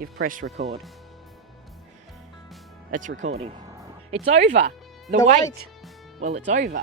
You've pressed record. It's recording. It's over. The wait. Well, it's over.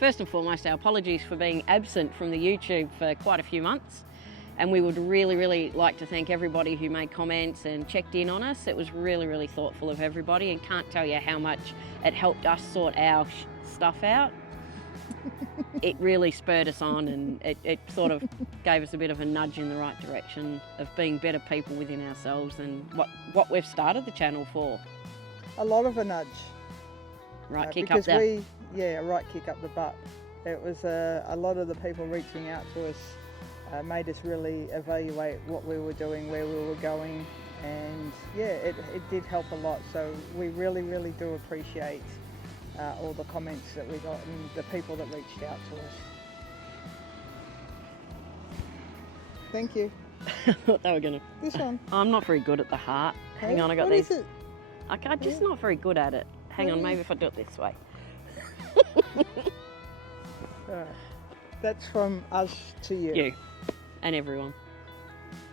First and foremost, our apologies for being absent from the YouTube for quite a few months. And we would really like to thank everybody who made comments and checked in on us. It was really thoughtful of everybody, and can't tell you how much it helped us sort our stuff out. It really spurred us on, and it sort of gave us a bit of a nudge in the right direction of being better people within ourselves and what we've started the channel for. A lot of a nudge. Right kick up that. Right kick up the butt. It was a lot of the people reaching out to us made us really evaluate what we were doing, where we were going, and yeah, it did help a lot. So we really do appreciate all the comments that we got and the people that reached out to us. Thank you. I thought they were going to... This one. I'm not very good at the heart. Hang on, I got what these. Is it? I'm just not very good at it. Hang on, maybe if I do it this way. Alright. That's from us to you. You. And everyone.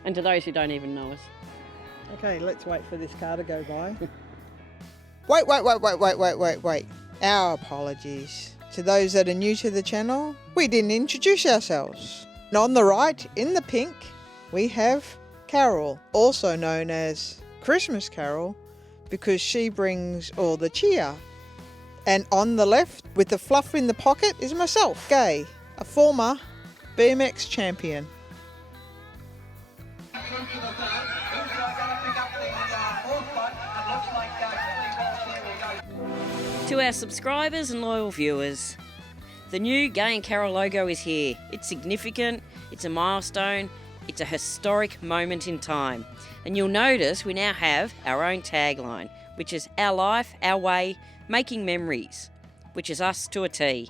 And to those who don't even know us. Okay, let's wait for this car to go by. Wait. Our apologies. To those that are new to the channel, we didn't introduce ourselves. And on the right, in the pink, we have Carol, also known as Christmas Carol, because she brings all the cheer. And on the left, with the fluff in the pocket, is myself, Gay, a former BMX champion. To our subscribers and loyal viewers, the new Gay and Carol logo is here. It's significant, it's a milestone, it's a historic moment in time. And you'll notice we now have our own tagline, which is our life, our way, making memories, which is us to a T.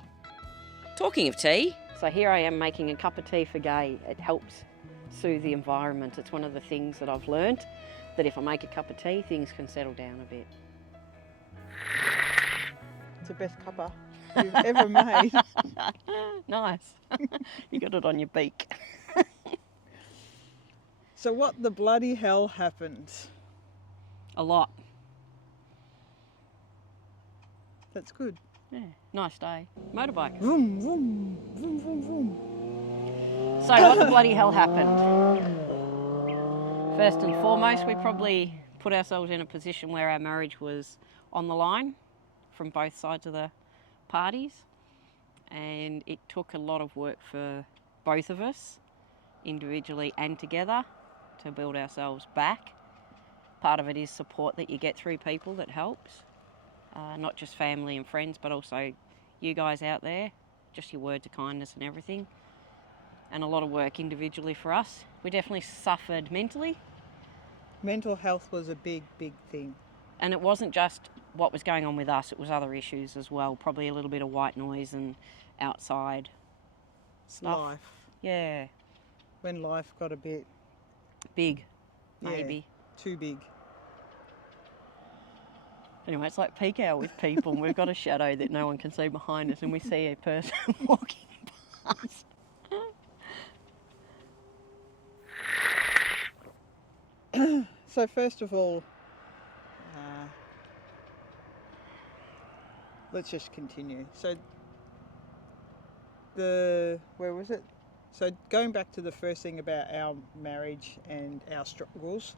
Talking of tea, so here I am making a cup of tea for Gay. It helps soothe the environment. It's one of the things that I've learnt, that if I make a cup of tea, things can settle down a bit. It's the best cuppa you've ever made. Nice. You got it on your beak. So what the bloody hell happened? A lot. That's good. Yeah, nice day. Motorbike. Vroom, vroom, vroom, vroom, vroom. So what the bloody hell happened? First and foremost, we probably put ourselves in a position where our marriage was on the line from both sides of the parties, and it took a lot of work for both of us, individually and together, to build ourselves back. Part of it is support that you get through people that helps, not just family and friends, but also you guys out there, just your words of kindness and everything, and a lot of work individually for us. We definitely suffered mentally. Mental health was a big thing. And it wasn't just what was going on with us, it was other issues as well. Probably a little bit of white noise and outside stuff. Life. Yeah. When life got a bit... Big, maybe. Yeah, too big. Anyway, it's like peak hour with people, and we've got a shadow that no one can see behind us, and we see a person walking past. So first of all, let's just continue. So where was it? So going back to the first thing about our marriage and our struggles,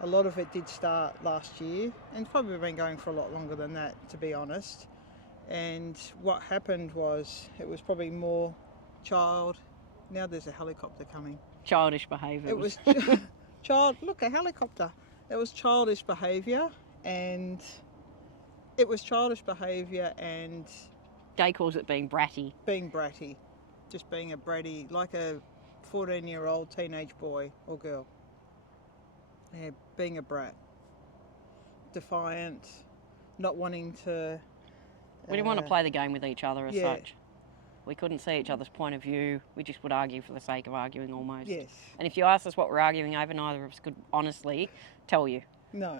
a lot of it did start last year, and it's probably been going for a lot longer than that, to be honest. And what happened was, it was probably more now there's a helicopter coming. Childish behaviour. It was look, a helicopter. It was childish behaviour, and Gay calls it being bratty. Being bratty. Just being a bratty, like a 14-year-old teenage boy or girl. Yeah, being a brat. Defiant, not wanting to... We didn't want to play the game with each other as such. We couldn't see each other's point of view. We just would argue for the sake of arguing almost. Yes. And if you asked us what we're arguing over, neither of us could honestly tell you. No.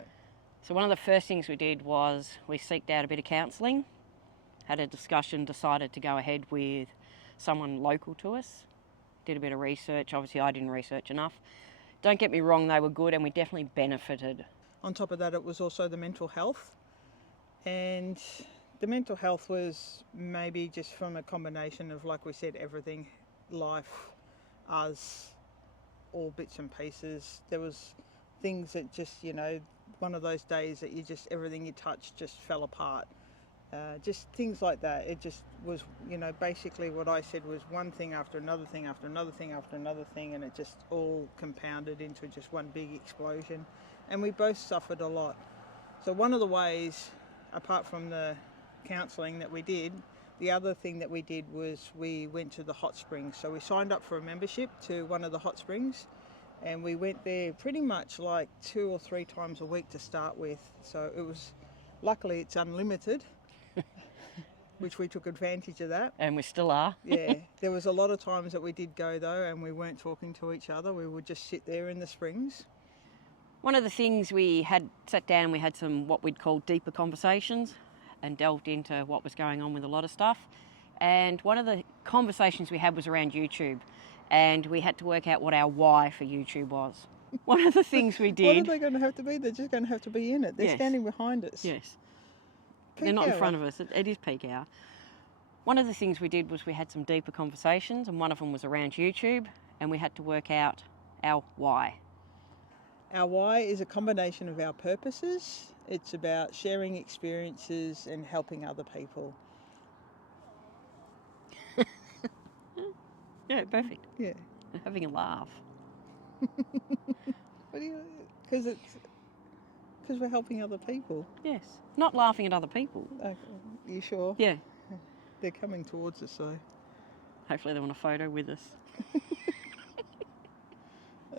So one of the first things we did was we seeked out a bit of counselling, had a discussion, decided to go ahead with someone local to us, did a bit of research. Obviously I didn't research enough. Don't get me wrong, they were good and we definitely benefited. On top of that, it was also the mental health. And the mental health was maybe just from a combination of, like we said, everything, life, us, all bits and pieces. There was things that just, you know, one of those days that you just, everything you touched just fell apart. Just things like that. It just was, you know, basically what I said was one thing after another thing after another thing after another thing, and it just all compounded into just one big explosion. And we both suffered a lot. So one of the ways, apart from the counselling that we did, the other thing that we did was we went to the hot springs. So we signed up for a membership to one of the hot springs, and we went there pretty much like 2 or 3 times a week to start with. So it was, luckily it's unlimited, which we took advantage of that. And we still are. Yeah, there was a lot of times that we did go though, and we weren't talking to each other. We would just sit there in the springs. One of the things we had sat down and we had some what we'd call deeper conversations and delved into what was going on with a lot of stuff. And one of the conversations we had was around YouTube, and we had to work out what our why for YouTube was. One of the things we did... What are they going to have to be? They're just going to have to be in it. They're Yes. standing behind us. Yes. Peak They're not in hour. front of us. It is peak hour. One of the things we did was we had some deeper conversations, and one of them was around YouTube, and we had to work out our why. Our why is a combination of our purposes. It's about sharing experiences and helping other people. Yeah, perfect. Yeah. Having a laugh. What do you? Because we're helping other people. Yes. Not laughing at other people. Okay. You sure? Yeah. They're coming towards us, so. Hopefully they want a photo with us.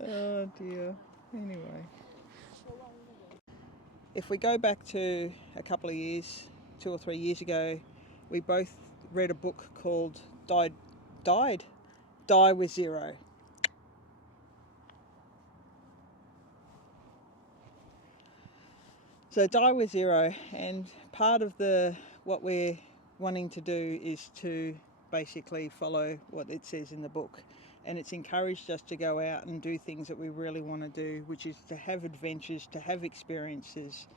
Oh dear. Anyway. If we go back to a couple of years, 2 or 3 years ago, we both read a book called Die with Zero. So Die with Zero, and part of what we're wanting to do is to basically follow what it says in the book. And it's encouraged us to go out and do things that we really want to do, which is to have adventures, to have experiences,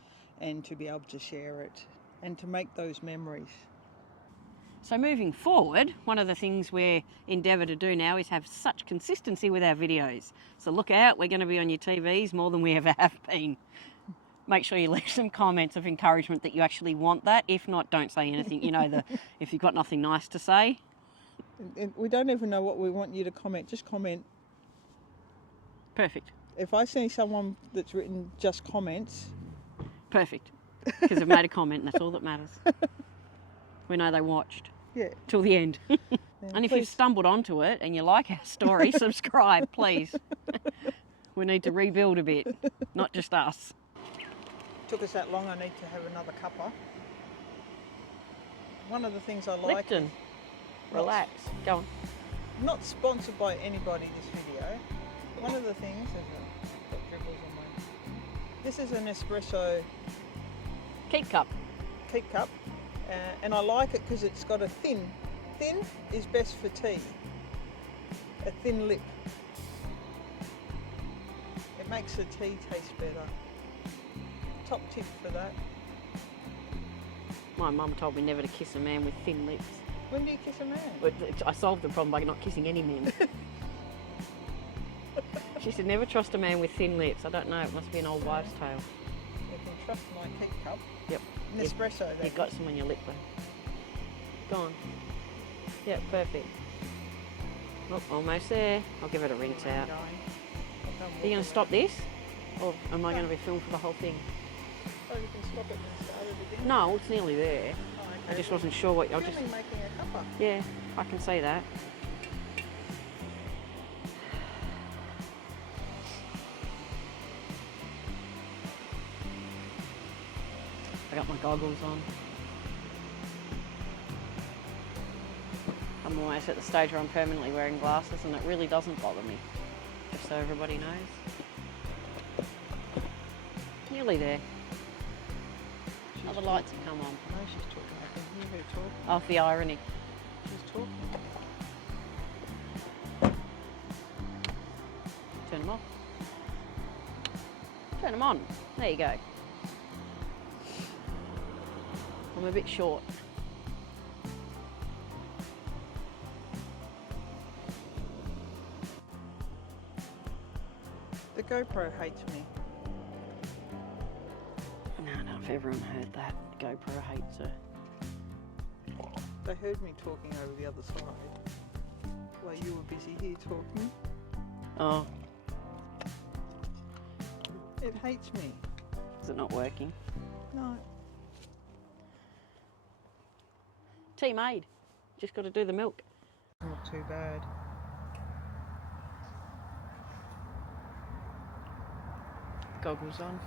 and to be able to share it and to make those memories. So moving forward, one of the things we're endeavour to do now is have such consistency with our videos. So look out, we're going to be on your TVs more than we ever have been. Make sure you leave some comments of encouragement that you actually want that. If not, don't say anything. You know, if you've got nothing nice to say. And we don't even know what we want you to comment, just comment. Perfect. If I see someone that's written just comments... Perfect. Because they've made a comment and that's all that matters. We know they watched. Yeah. Till the end. And if you've stumbled onto it and you like our story, subscribe, please. We need to rebuild a bit, not just us. Took us that long, I need to have another cuppa. One of the things I like... Lipton. Relax. Go on. Not sponsored by anybody, this video. One of the things... Got dribbles on my... This is an espresso Keep cup. keep cup. And I like it because it's got a thin. Thin is best for tea. A thin lip. It makes the tea taste better. Top tip for that. My mum told me never to kiss a man with thin lips. When do you kiss a man? But I solved the problem by not kissing any men. She said never trust a man with thin lips. I don't know, it must be an old wives' tale. You can trust my keep cup. Yep. Nespresso. You've got some on your lip though. Go on. Yep, perfect. Oh, almost there. I'll give it a rinse out. Are you going to stop this? Or am I going to be filmed for the whole thing? Oh, you can stop it and start it again? No, it's nearly there. Oh, okay. I just wasn't sure what... You're I'll just... only making a cuppa. Yeah, I can see that. I got my goggles on. I'm almost at the stage where I'm permanently wearing glasses and it really doesn't bother me, just so everybody knows. Nearly there. Now the lights have come on. No, she's talking. I can hear her talk. Oh, the irony. She's talking. Turn them off. Turn them on. There you go. I'm a bit short. The GoPro hates me. No, if everyone heard that, GoPro hates her. They heard me talking over the other side while you were busy here talking. Oh, It hates me. is it not working? No. Tea made. Just got to do the milk. Not too bad. Goggles on.